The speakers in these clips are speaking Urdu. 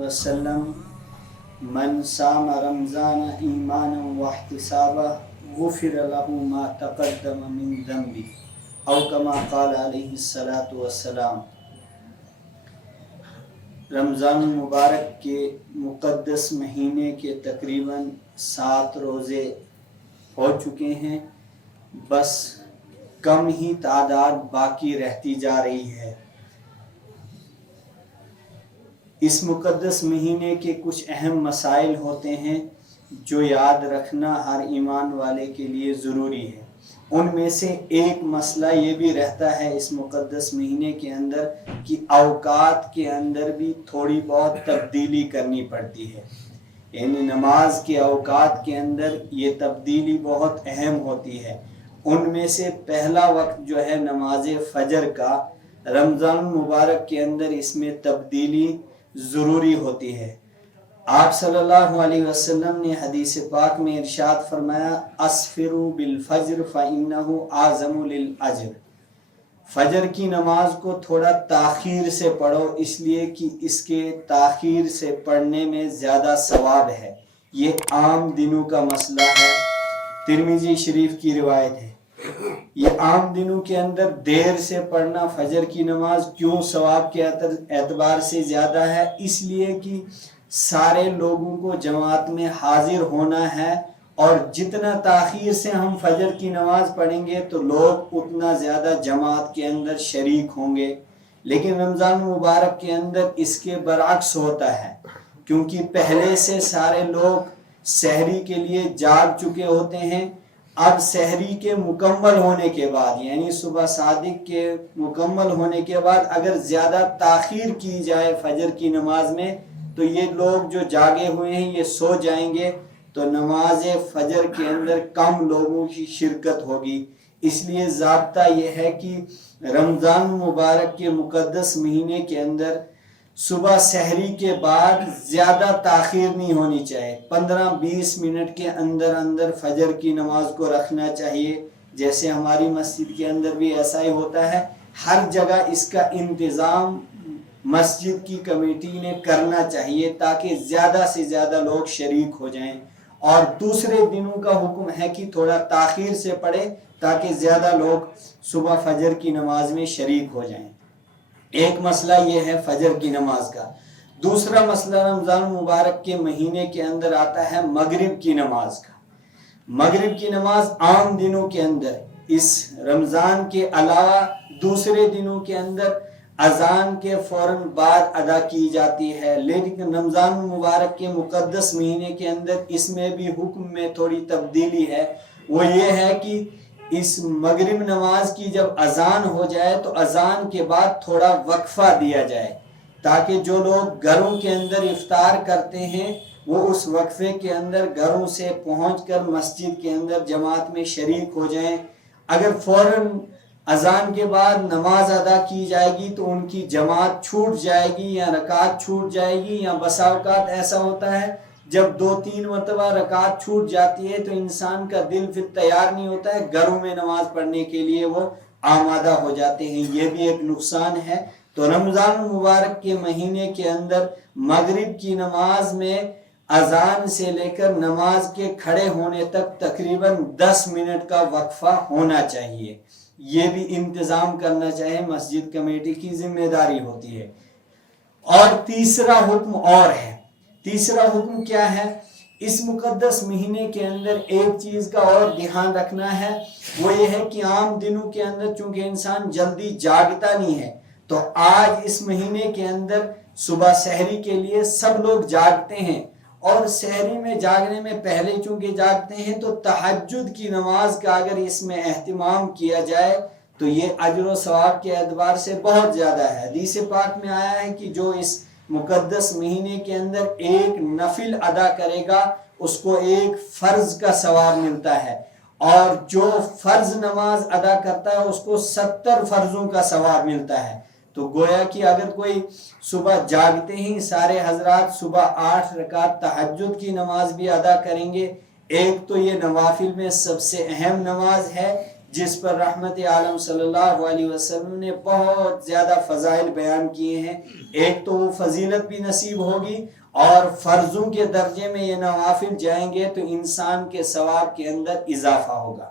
وسلم من صام رمضان ایمانا واحتسابا غفر له ما تقدم من ذنبه او کما قال علیہ الصلاۃ والسلام۔ رمضان المبارک کے مقدس مہینے کے تقریباً 7 روزے ہو چکے ہیں، بس کم ہی تعداد باقی رہتی جا رہی ہے۔ اس مقدس مہینے کے کچھ اہم مسائل ہوتے ہیں جو یاد رکھنا ہر ایمان والے کے لیے ضروری ہے۔ ان میں سے ایک مسئلہ یہ بھی رہتا ہے اس مقدس مہینے کے اندر کہ اوقات کے اندر بھی تھوڑی بہت تبدیلی کرنی پڑتی ہے، یعنی نماز کے اوقات کے اندر یہ تبدیلی بہت اہم ہوتی ہے۔ ان میں سے پہلا وقت جو ہے نماز فجر کا، رمضان مبارک کے اندر اس میں تبدیلی ضروری ہوتی ہے۔ آپ صلی اللہ علیہ وسلم نے حدیث پاک میں ارشاد فرمایا اسفروا بالفجر فإنہ اعظم للأجر، فجر کی نماز کو تھوڑا تاخیر سے پڑھو اس لیے کہ اس کے تاخیر سے پڑھنے میں زیادہ ثواب ہے۔ یہ عام دنوں کا مسئلہ ہے، ترمذی شریف کی روایت ہے۔ یہ عام دنوں کے اندر دیر سے پڑھنا فجر کی نماز کیوں ثواب کے اعتبار سے زیادہ ہے؟ اس لیے کہ سارے لوگوں کو جماعت میں حاضر ہونا ہے، اور جتنا تاخیر سے ہم فجر کی نماز پڑھیں گے تو لوگ اتنا زیادہ جماعت کے اندر شریک ہوں گے۔ لیکن رمضان مبارک کے اندر اس کے برعکس ہوتا ہے، کیونکہ پہلے سے سارے لوگ سحری کے لیے جاگ چکے ہوتے ہیں۔ اب سحری کے مکمل ہونے کے بعد، یعنی صبح صادق کے مکمل ہونے کے بعد اگر زیادہ تاخیر کی جائے فجر کی نماز میں تو یہ لوگ جو جاگے ہوئے ہیں یہ سو جائیں گے، تو نماز فجر کے اندر کم لوگوں کی شرکت ہوگی۔ اس لیے ضابطہ یہ ہے کہ رمضان مبارک کے مقدس مہینے کے اندر صبح سحری کے بعد زیادہ تاخیر نہیں ہونی چاہیے، 15-20 منٹ کے اندر اندر فجر کی نماز کو رکھنا چاہیے۔ جیسے ہماری مسجد کے اندر بھی ایسا ہی ہوتا ہے، ہر جگہ اس کا انتظام مسجد کی کمیٹی نے کرنا چاہیے تاکہ زیادہ سے زیادہ لوگ شریک ہو جائیں۔ اور دوسرے دنوں کا حکم ہے کہ تھوڑا تاخیر سے پڑھے تاکہ زیادہ لوگ صبح فجر کی نماز میں شریک ہو جائیں۔ ایک مسئلہ یہ ہے فجر کی نماز کا۔ دوسرا مسئلہ رمضان مبارک کے مہینے کے اندر آتا ہے مغرب کی نماز کا۔ مغرب کی نماز عام دنوں کے اندر اس رمضان کے علاوہ دوسرے دنوں کے اندر اذان کے فوراً بعد ادا کی جاتی ہے، لیکن رمضان مبارک کے مقدس مہینے کے اندر اس میں بھی حکم میں تھوڑی تبدیلی ہے۔ وہ یہ ہے کہ اس مغرب نماز کی جب اذان ہو جائے تو اذان کے بعد تھوڑا وقفہ دیا جائے تاکہ جو لوگ گھروں کے اندر افطار کرتے ہیں وہ اس وقفے کے اندر گھروں سے پہنچ کر مسجد کے اندر جماعت میں شریک ہو جائیں۔ اگر فوراً اذان کے بعد نماز ادا کی جائے گی تو ان کی جماعت چھوٹ جائے گی یا رکعت چھوٹ جائے گی، یا بسا اوقات ایسا ہوتا ہے جب 2-3 مرتبہ رکعت چھوٹ جاتی ہے تو انسان کا دل پھر تیار نہیں ہوتا ہے، گھروں میں نماز پڑھنے کے لیے وہ آمادہ ہو جاتے ہیں، یہ بھی ایک نقصان ہے۔ تو رمضان مبارک کے مہینے کے اندر مغرب کی نماز میں اذان سے لے کر نماز کے کھڑے ہونے تک تقریباً 10 منٹ کا وقفہ ہونا چاہیے۔ یہ بھی انتظام کرنا چاہے، مسجد کمیٹی کی ذمہ داری ہوتی ہے۔ اور تیسرا حکم اور ہے۔ تیسرا حکم کیا ہے؟ اس مقدس مہینے کے اندر ایک چیز کا اور دھیان رکھنا ہے، وہ یہ ہے کہ عام دنوں کے اندر چونکہ انسان جلدی جاگتا نہیں ہے، تو آج اس مہینے کے اندر صبح سحری کے لیے سب لوگ جاگتے ہیں، اور سحری میں جاگنے میں پہلے چونکہ جاگتے ہیں تو تہجد کی نماز کا اگر اس میں اہتمام کیا جائے تو یہ اجر و ثواب کے اعتبار سے بہت زیادہ ہے۔ حدیث پاک میں آیا ہے کہ جو اس مقدس مہینے کے اندر ایک نفل ادا کرے گا اس کو ایک فرض کا ثواب ملتا ہے، اور جو فرض نماز ادا کرتا ہے اس کو 70 فرضوں کا ثواب ملتا ہے۔ تو گویا کہ اگر کوئی صبح جاگتے ہی سارے حضرات صبح 8 رکعت تہجد کی نماز بھی ادا کریں گے، ایک تو یہ نوافل میں سب سے اہم نماز ہے، جس پر رحمت عالم صلی اللہ علیہ وسلم نے بہت زیادہ فضائل بیان کیے ہیں. ایک تو وہ فضیلت بھی نصیب ہوگی اور فرضوں کے درجے میں یہ نوافل جائیں گے تو انسان کے ثواب کے اندر اضافہ ہوگا.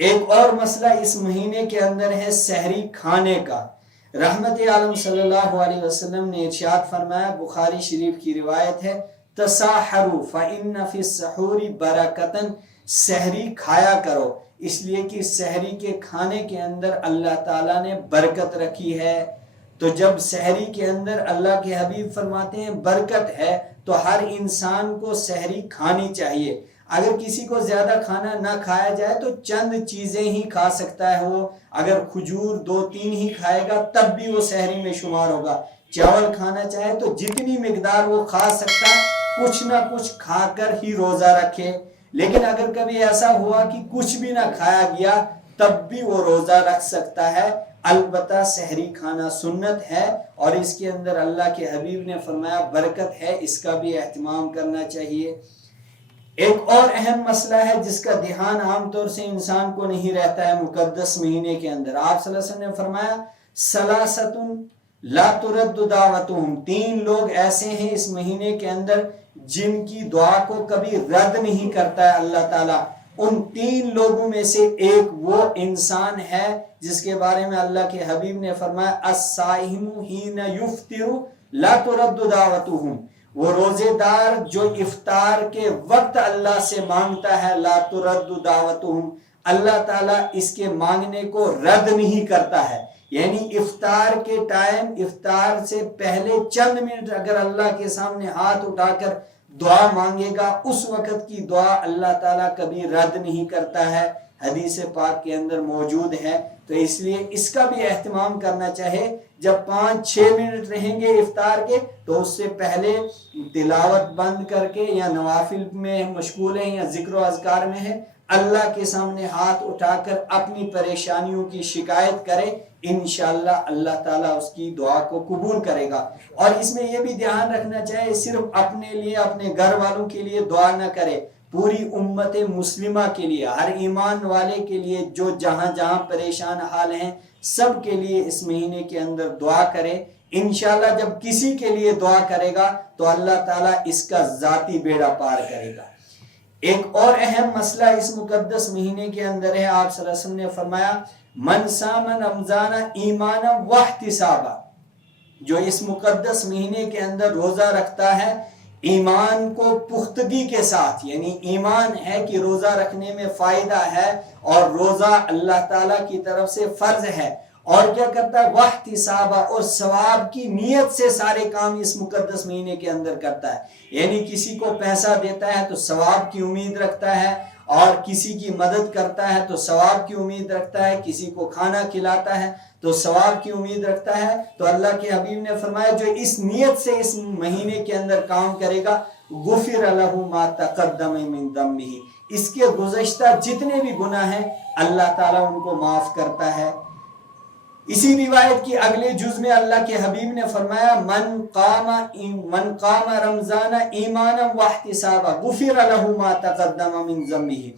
ایک اور مسئلہ اس مہینے کے اندر ہے سحری کھانے کا. رحمت عالم صلی اللہ علیہ وسلم نے ارشاد فرمایا، بخاری شریف کی روایت ہے، تساحروا فإن فی السحور برکتن، سحری کھایا کرو اس لیے کہ سحری کے کھانے کے اندر اللہ تعالیٰ نے برکت رکھی ہے. تو جب سحری کے اندر اللہ کے حبیب فرماتے ہیں برکت ہے تو ہر انسان کو سحری کھانی چاہیے. اگر کسی کو زیادہ کھانا نہ کھایا جائے تو چند چیزیں ہی کھا سکتا ہے وہ. اگر کھجور 2-3 ہی کھائے گا تب بھی وہ سحری میں شمار ہوگا. چاول کھانا چاہے تو جتنی مقدار وہ کھا سکتا کچھ نہ کچھ کھا کر ہی روزہ رکھے. لیکن اگر کبھی ایسا ہوا کہ کچھ بھی نہ کھایا گیا تب بھی وہ روزہ رکھ سکتا ہے. البتہ سحری کھانا سنت ہے اور اس کے اندر اللہ کے حبیب نے فرمایا برکت ہے، اس کا بھی اہتمام کرنا چاہیے. ایک اور اہم مسئلہ ہے جس کا دھیان عام طور سے انسان کو نہیں رہتا ہے مقدس مہینے کے اندر. آپ صلی اللہ علیہ وسلم نے فرمایا ثلاثۃ لا ترد دعوتهم، 3 لوگ ایسے ہیں اس مہینے کے اندر جن کی دعا کو کبھی رد نہیں کرتا ہے اللہ تعالیٰ. ان 3 لوگوں میں سے ایک وہ انسان ہے جس کے بارے میں اللہ کے حبیب نے فرمایا الصائم حین یفطر لا ترد دعوتهم، وہ روزے دار جو افطار کے وقت اللہ سے مانگتا ہے لا ترد دعوتهم، اللہ تعالیٰ اس کے مانگنے کو رد نہیں کرتا ہے. یعنی افطار کے ٹائم، افطار سے پہلے چند منٹ اگر اللہ کے سامنے ہاتھ اٹھا کر دعا مانگے گا اس وقت کی دعا اللہ تعالیٰ کبھی رد نہیں کرتا ہے، حدیث پاک کے اندر موجود ہے. تو اس لیے اس کا بھی اہتمام کرنا چاہے. جب 5-6 منٹ رہیں گے افطار کے تو اس سے پہلے تلاوت بند کر کے یا نوافل میں مشغول ہیں یا ذکر و اذکار میں ہے، اللہ کے سامنے ہاتھ اٹھا کر اپنی پریشانیوں کی شکایت کرے، انشاءاللہ اللہ تعالیٰ اس کی دعا کو قبول کرے گا. اور اس میں یہ بھی دھیان رکھنا چاہے صرف اپنے لیے اپنے گھر والوں کے لیے دعا نہ کرے، پوری امت مسلمہ کے لیے، ہر ایمان والے کے لیے جو جہاں جہاں پریشان حال ہیں سب کے لیے اس مہینے کے اندر دعا کرے. انشاءاللہ جب کسی کے لیے دعا کرے گا تو اللہ تعالیٰ اس کا ذاتی بیڑا پار کرے گا. ایک اور اہم مسئلہ اس مقدس مہینے کے اندر ہے. آپ صلی اللہ علیہ وسلم نے فرمایا من صام رمضان ایمانا واحتسابا، جو اس مقدس مہینے کے اندر روزہ رکھتا ہے ایمان کو پختگی کے ساتھ، یعنی ایمان ہے کہ روزہ رکھنے میں فائدہ ہے اور روزہ اللہ تعالیٰ کی طرف سے فرض ہے، اور کیا کرتا ہے واحتسابا، اور ثواب کی نیت سے سارے کام اس مقدس مہینے کے اندر کرتا ہے. یعنی کسی کو پیسہ دیتا ہے تو ثواب کی امید رکھتا ہے، اور کسی کی مدد کرتا ہے تو ثواب کی امید رکھتا ہے، کسی کو کھانا کھلاتا ہے تو ثواب کی امید رکھتا ہے. تو اللہ کے حبیب نے فرمایا جو اس نیت سے اس مہینے کے اندر کام کرے گا غفر لہ ما تقدم من ذنبہ، اس کے گزشتہ جتنے بھی گناہ ہیں اللہ تعالیٰ ان کو معاف کرتا ہے. اسی روایت کی اگلے جز میں اللہ کے حبیب نے فرمایا من قام رمضان ایمانا واحتسابا غفر لہ ما تقدم من ذنبہ،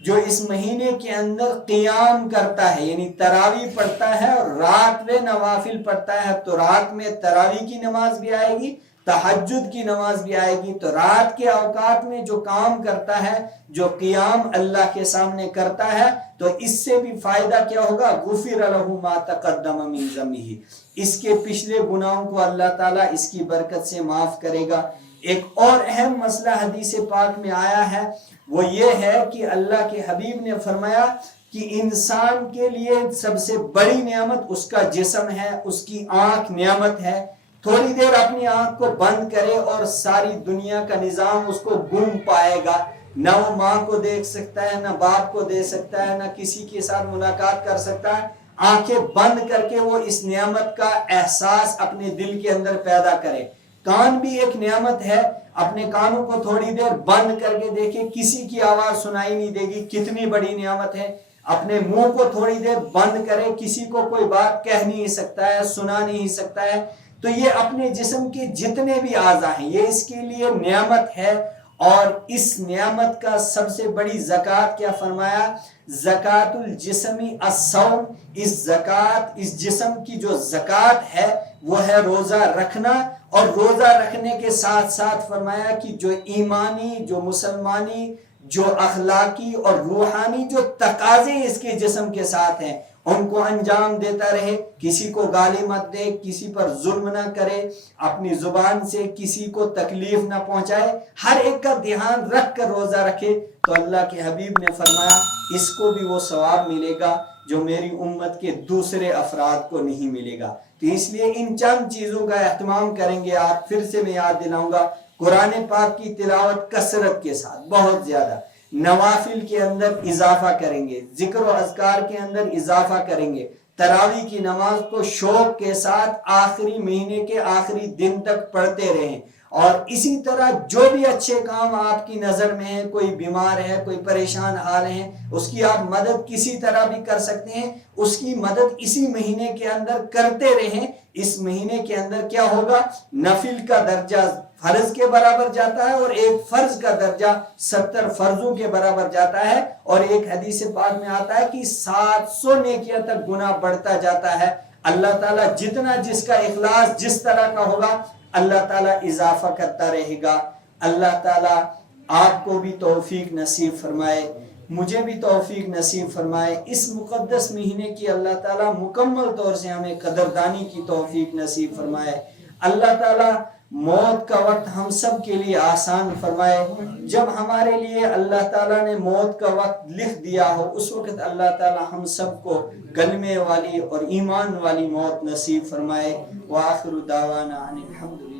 جو اس مہینے کے اندر قیام کرتا ہے یعنی تراویح پڑھتا ہے اور رات میں نوافل پڑھتا ہے، تو رات میں تراویح کی نماز بھی آئے گی، تہجد کی نماز بھی آئے گی. تو رات کے اوقات میں جو کام کرتا ہے، جو قیام اللہ کے سامنے کرتا ہے، تو اس سے بھی فائدہ کیا ہوگا غفر لہ ما تقدم من ذنبہ، اس کے پچھلے گناہوں کو اللہ تعالیٰ اس کی برکت سے معاف کرے گا. ایک اور اہم مسئلہ حدیث پاک میں آیا ہے وہ یہ ہے کہ اللہ کے حبیب نے فرمایا کہ انسان کے لیے سب سے بڑی نعمت اس کا جسم ہے، اس کی آنکھ نعمت ہے. تھوڑی دیر اپنی آنکھ کو بند کرے اور ساری دنیا کا نظام اس کو گم پائے گا، نہ وہ ماں کو دیکھ سکتا ہے، نہ باپ کو دیکھ سکتا ہے، نہ کسی کے ساتھ ملاقات کر سکتا ہے. آنکھیں بند کر کے وہ اس نعمت کا احساس اپنے دل کے اندر پیدا کرے. کان بھی ایک نعمت ہے، اپنے کانوں کو تھوڑی دیر بند کر کے دیکھیں، کسی کی آواز سنائی نہیں دے گی، کتنی بڑی نعمت ہے. اپنے منہ کو تھوڑی دیر بند کرے، کسی کو کوئی بات کہہ نہیں سکتا ہے، سنا نہیں سکتا ہے. تو یہ اپنے جسم کے جتنے بھی اعضاء ہیں یہ اس کے لیے نعمت ہے، اور اس نعمت کا سب سے بڑی زکوٰۃ کیا فرمایا؟ زکوٰۃ الجسمی الصوم، اس جسم کی جو زکوٰۃ ہے وہ ہے روزہ رکھنا، اور روزہ رکھنے کے ساتھ ساتھ فرمایا کہ جو ایمانی، جو مسلمانی، جو اخلاقی اور روحانی جو تقاضے اس کے جسم کے ساتھ ہیں ان کو انجام دیتا رہے، کسی کو گالی مت دے، کسی پر ظلم نہ کرے، اپنی زبان سے کسی کو تکلیف نہ پہنچائے، ہر ایک کا دھیان رکھ کر روزہ رکھے، تو اللہ کے حبیب نے فرمایا اس کو بھی وہ ثواب ملے گا جو میری امت کے دوسرے افراد کو نہیں ملے گا۔ تو اس لیے ان چند چیزوں کا اہتمام کریں گے۔ آپ پھر سے میں یاد دلاؤں گا، قرآن پاک کی تلاوت کثرت کے ساتھ، بہت زیادہ، نوافل کے اندر اضافہ کریں گے، ذکر و اذکار کے اندر اضافہ کریں گے، تراویح کی نماز کو شوق کے ساتھ آخری مہینے کے آخری دن تک پڑھتے رہیں، اور اسی طرح جو بھی اچھے کام آپ کی نظر میں ہیں، کوئی بیمار ہے، کوئی پریشان حال ہے، اس کی آپ مدد کسی طرح بھی کر سکتے ہیں، اس کی مدد اسی مہینے کے اندر کرتے رہیں۔ اس مہینے کے اندر کیا ہوگا؟ نفل کا درجہ فرض کے برابر جاتا ہے، اور ایک فرض کا درجہ 70 فرضوں کے برابر جاتا ہے، اور ایک حدیث پاک میں آتا ہے کہ 700 نیکیاں تک گناہ بڑھتا جاتا ہے۔ اللہ تعالیٰ جتنا جس کا اخلاص جس طرح کا ہوگا اللہ تعالیٰ اضافہ کرتا رہے گا۔ اللہ تعالیٰ آپ کو بھی توفیق نصیب فرمائے، مجھے بھی توفیق نصیب فرمائے، اس مقدس مہینے کی اللہ تعالیٰ مکمل طور سے ہمیں قدردانی کی توفیق نصیب فرمائے۔ اللہ تعالیٰ موت کا وقت ہم سب کے لیے آسان فرمائے۔ جب ہمارے لیے اللہ تعالیٰ نے موت کا وقت لکھ دیا ہو اس وقت اللہ تعالیٰ ہم سب کو کلمے والی اور ایمان والی موت نصیب فرمائے۔ وآخر دعوانا ان الحمد للہ۔